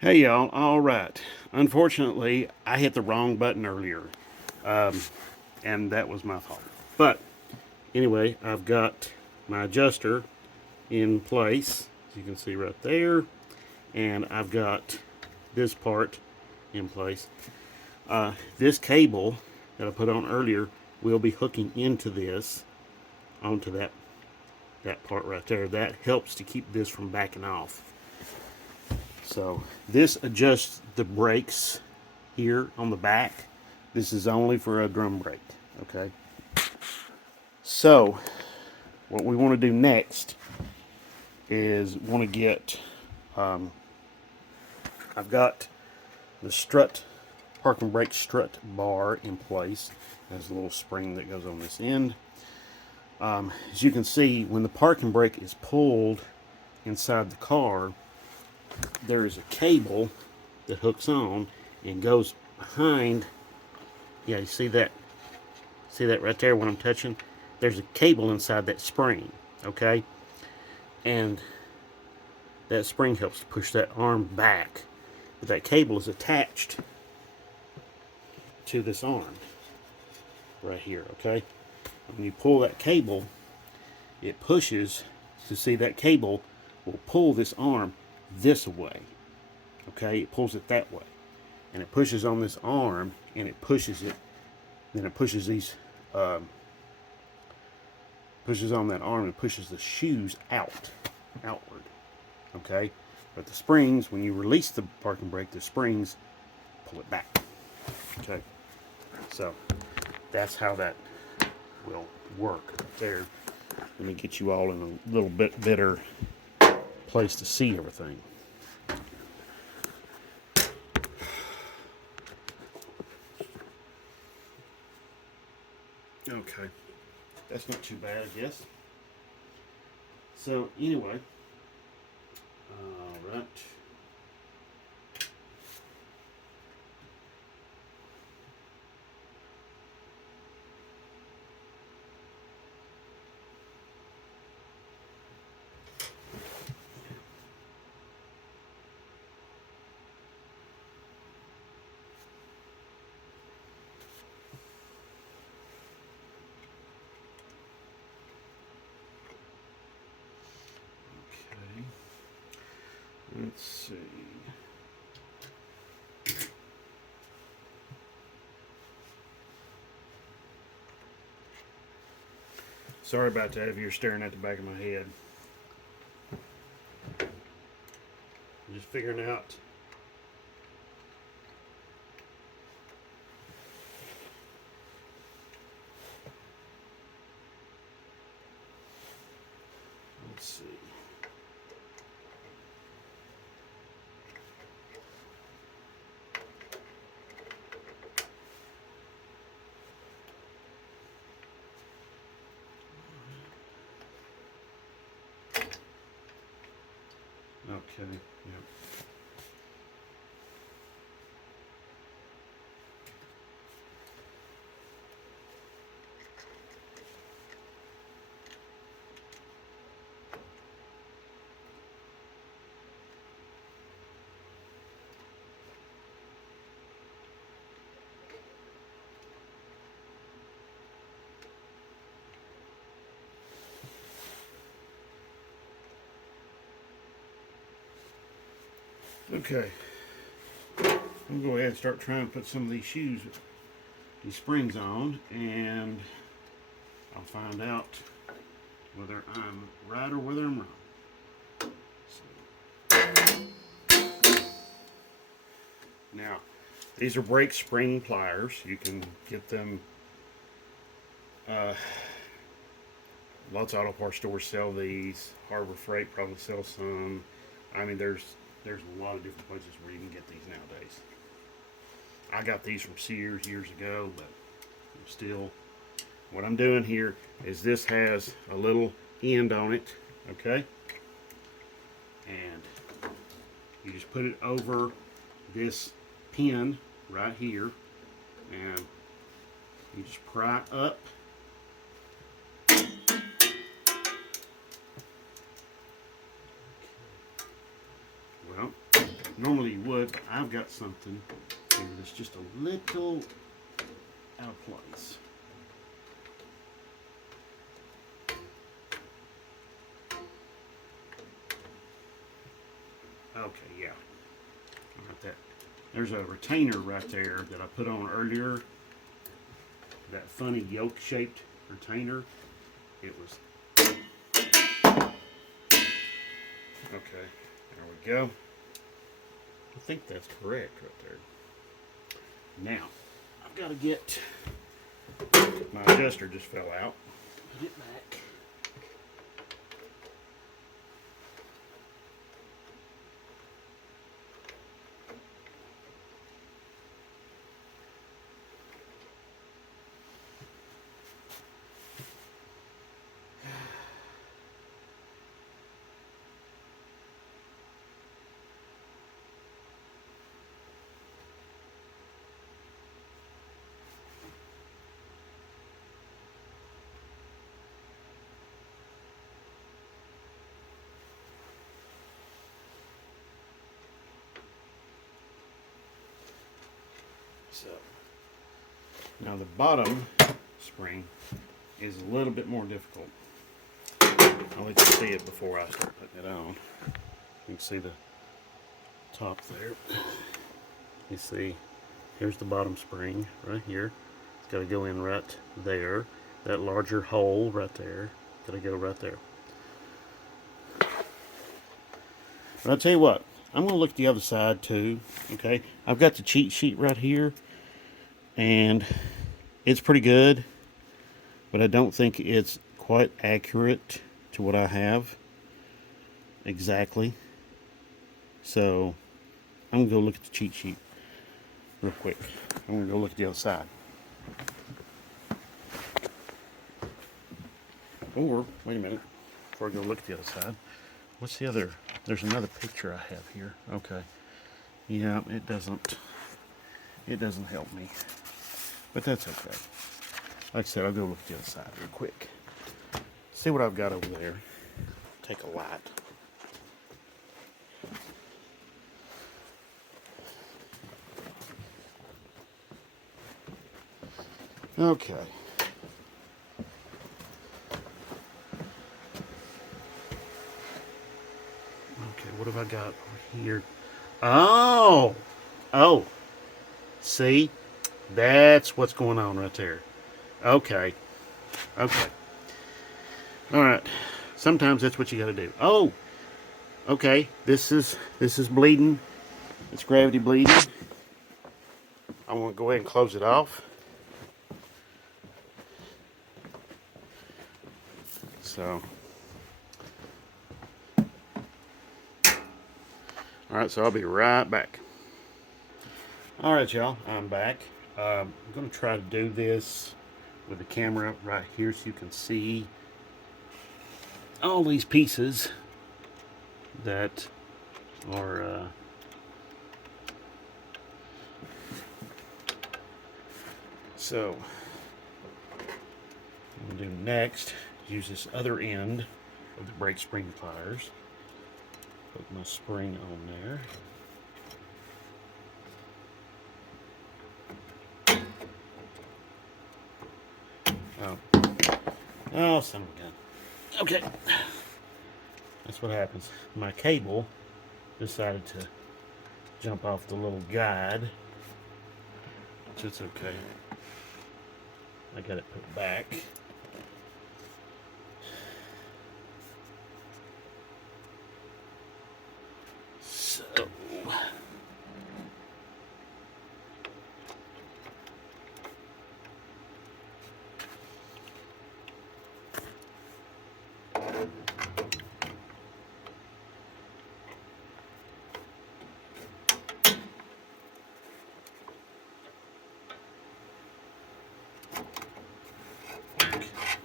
Hey y'all, alright. Unfortunately, I hit the wrong button earlier, and that was my fault. But anyway, I've got my adjuster in place, as you can see right there, and I've got this part in place. This cable that I put on earlier will be hooking into this, onto that part right there. That helps to keep this from backing off. So this adjusts the brakes here on the back. This is only for a drum brake, okay? So what we want to do next is want to get, I've got the strut, parking brake strut bar in place. There's a little spring that goes on this end. As you can see, when the parking brake is pulled inside the car, there is a cable that hooks on and goes behind. Yeah, you see that? See that right there when I'm touching? There's a cable inside that spring, okay? And that spring helps to push that arm back. But that cable is attached to this arm right here, okay? When you pull that cable, it pushes. To see that cable will pull this arm this way, okay? It pulls it that way. And it pushes on this arm, and it pushes it. Then it pushes these, pushes on that arm and pushes the shoes outward, okay? But the springs, when you release the parking brake, the springs pull it back, okay? So that's how that will work right there. Let me get you all in a little bit better place to see everything. Okay, that's not too bad, I guess. So anyway, all right. Okay. Let's see. Sorry about that if you're staring at the back of my head. I'm just figuring out. Let's see. Okay, yep. Okay. I'm gonna go ahead and start trying to put some of these shoes, these springs on, and I'll find out whether I'm right or whether I'm wrong. So, now, these are brake spring pliers. You can get them. Lots of auto parts stores sell these. Harbor Freight probably sells some. I mean, there's a lot of different places where you can get these nowadays. I got these from Sears years ago, but still, what I'm doing here is this has a little end on it, okay? And you just put it over this pin right here, and you just pry up. Well, Normally you would, but I've got something here that's just a little out of place. Okay, yeah. Got that. There's a retainer right there that I put on earlier. That funny yoke-shaped retainer. It was. Okay, there we go. I think that's correct right there. Now, I've got to get. My adjuster just fell out. Put it back. So, now the bottom spring is a little bit more difficult. I'll let you see it before I start putting it on. You can see the top there. You see, here's the bottom spring right here. It's got to go in right there. That larger hole right there, got to go right there. But I'll tell you what, I'm going to look at the other side too. Okay, I've got the cheat sheet right here, and it's pretty good, but I don't think it's quite accurate to what I have exactly. So I'm gonna go look at the cheat sheet real quick. I'm gonna go look at the other side. Or wait a minute, before I go look at the other side, what's the other? There's another picture I have here. Okay, yeah, it doesn't help me, but that's okay. Like I said, I'll go look at the other side real quick. See what I've got over there. Take a light. Okay. Okay, what have I got over here? Oh! Oh! See? That's what's going on right there. Okay. Okay. Alright. Sometimes that's what you gotta do. Oh! Okay. This is bleeding. It's gravity bleeding. I want to go ahead and close it off. So, alright, so I'll be right back. Alright, y'all, I'm back. I'm going to try to do this with the camera right here so you can see all these pieces that are so what I'm going to do next is use this other end of the brake spring pliers. Put my spring on there. Oh, son of a gun. Okay. That's what happens. My cable decided to jump off the little guide. Which it's okay. I got it put back. So...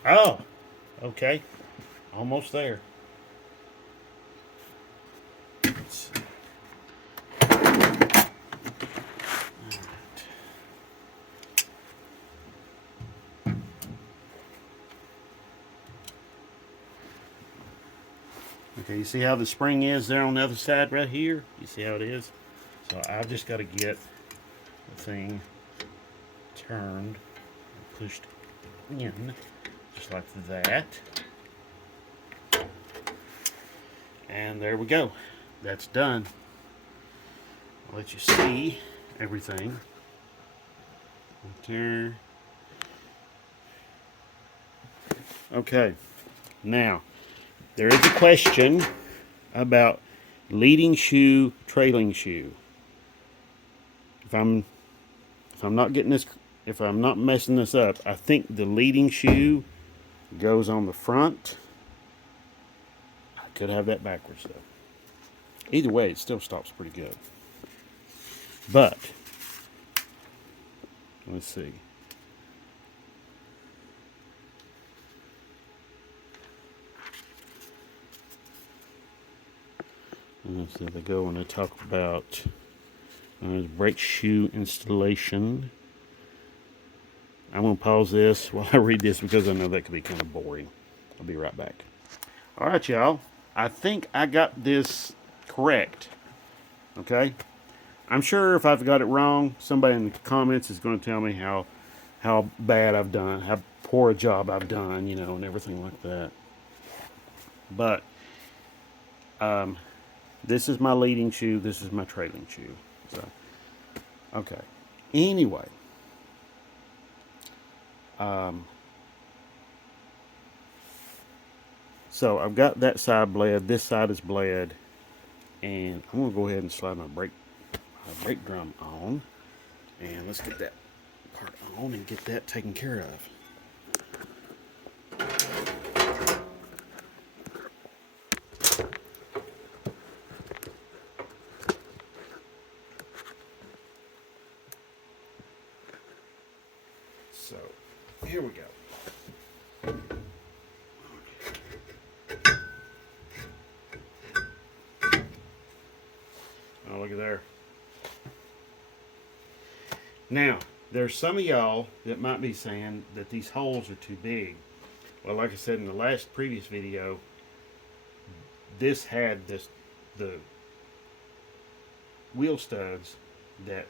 Oh, okay. Almost there. Okay, you see how the spring is there on the other side right here? You see how it is? So I've just got to get the thing turned and pushed in, just like that. And there we go. That's done. I'll let you see everything. Right there. Okay. Now, there is a question about leading shoe, trailing shoe. If I'm not getting this, if I'm not messing this up, I think the leading shoe goes on the front. I could have that backwards though. Either way, it still stops pretty good. But let's see. So they go and they talk about brake shoe installation. I'm going to pause this while I read this because I know that could be kind of boring. I'll be right back. All right, y'all. I think I got this correct. Okay? I'm sure if I've got it wrong, somebody in the comments is going to tell me how bad I've done, how poor a job I've done, you know, and everything like that. But this is my leading shoe. This is my trailing shoe. So, okay. Anyway, so I've got that side bled. This side is bled, and I'm gonna go ahead and slide my brake drum on, and let's get that part on and get that taken care of. So, here we go. Oh, look at there. Now, there's some of y'all that might be saying that these holes are too big. Well, like I said in the previous video, this had the wheel studs that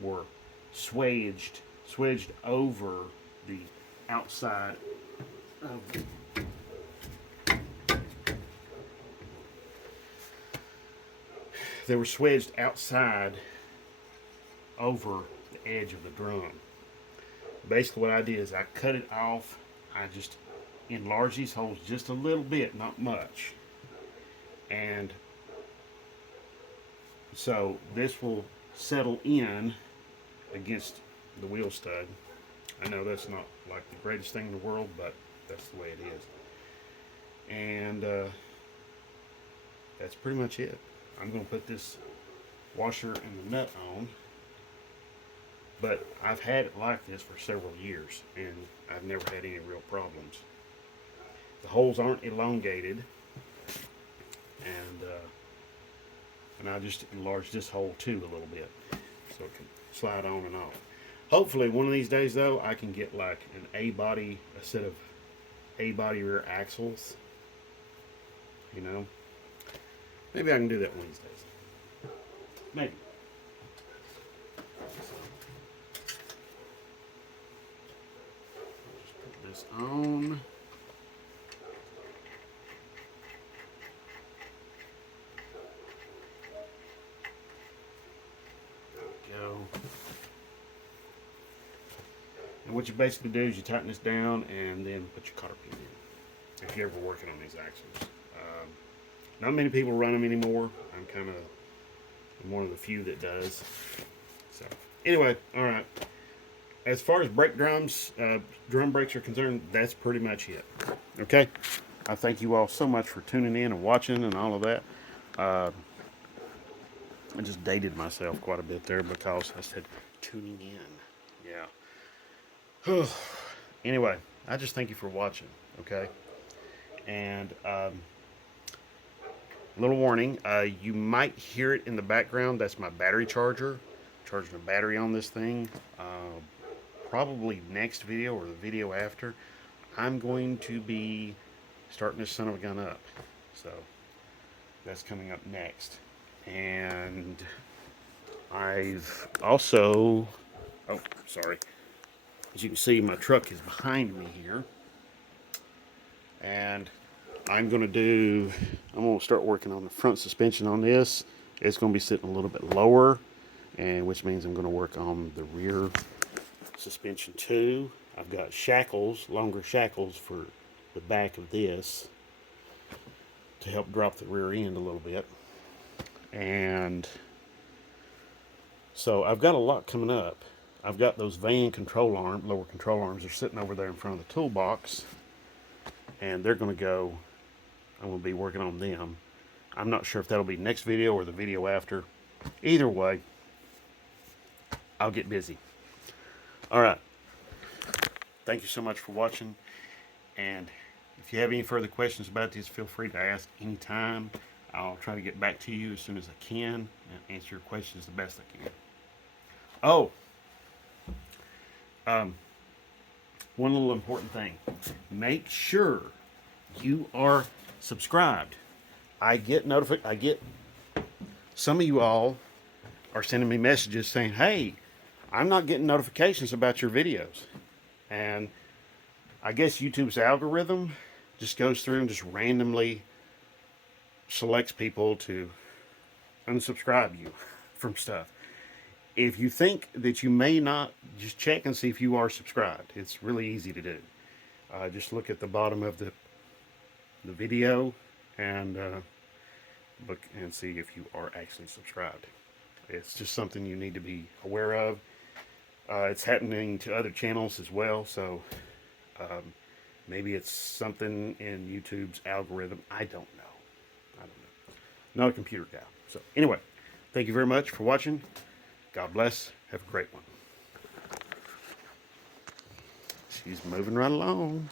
were swedged over the outside of they were swedged outside over the edge of the drum. Basically what I did is I cut it off. I just enlarged these holes just a little bit, not much. And so this will settle in against the wheel stud. I know that's not like the greatest thing in the world, but that's the way it is. And that's pretty much it. I'm going to put this washer and the nut on, but I've had it like this for several years and I've never had any real problems. The holes aren't elongated, and I just enlarged this hole too a little bit so it can slide on and off. Hopefully one of these days though I can get like a set of A-body rear axles, you know. Maybe I can do that one of these days. Maybe. Just put this on. There we go. And what you basically do is you tighten this down and then put your cotter pin in. If you're ever working on these axles. Not many people run them anymore. I'm one of the few that does. So anyway, all right. As far as brake drums, drum brakes are concerned, that's pretty much it. Okay. I thank you all so much for tuning in and watching and all of that. I just dated myself quite a bit there because I said tuning in. Yeah. Anyway, I just thank you for watching. Okay. And little warning, you might hear it in the background. That's my battery charger. Charging a battery on this thing. Probably next video or the video after, I'm going to be starting this son of a gun up. So that's coming up next. And I've also, oh, sorry. As you can see, my truck is behind me here. And I'm going to start working on the front suspension on this. It's going to be sitting a little bit lower, and which means I'm going to work on the rear suspension too. I've got shackles, longer shackles for the back of this to help drop the rear end a little bit. And so I've got a lot coming up. I've got those van control arm, lower control arms are sitting over there in front of the toolbox, and they're going to go, I'm going to be working on them. I'm not sure if that'll be next video or the video after. Either way, I'll get busy. All right. Thank you so much for watching. And if you have any further questions about this, feel free to ask anytime. I'll try to get back to you as soon as I can and answer your questions the best I can. Oh, one little important thing. Make sure you are subscribed. I get some of you all are sending me messages saying, hey, I'm not getting notifications about your videos. And I guess YouTube's algorithm just goes through and just randomly selects people to unsubscribe you from stuff. If you think that you may not, just check and see if you are subscribed. It's really easy to do. Just look at the bottom of the video and look and see if you are actually subscribed. It's just something you need to be aware of. It's happening to other channels as well, so maybe it's something in YouTube's algorithm. I don't know. Not a computer guy. So anyway, thank you very much for watching. God bless. Have a great one. She's moving right along.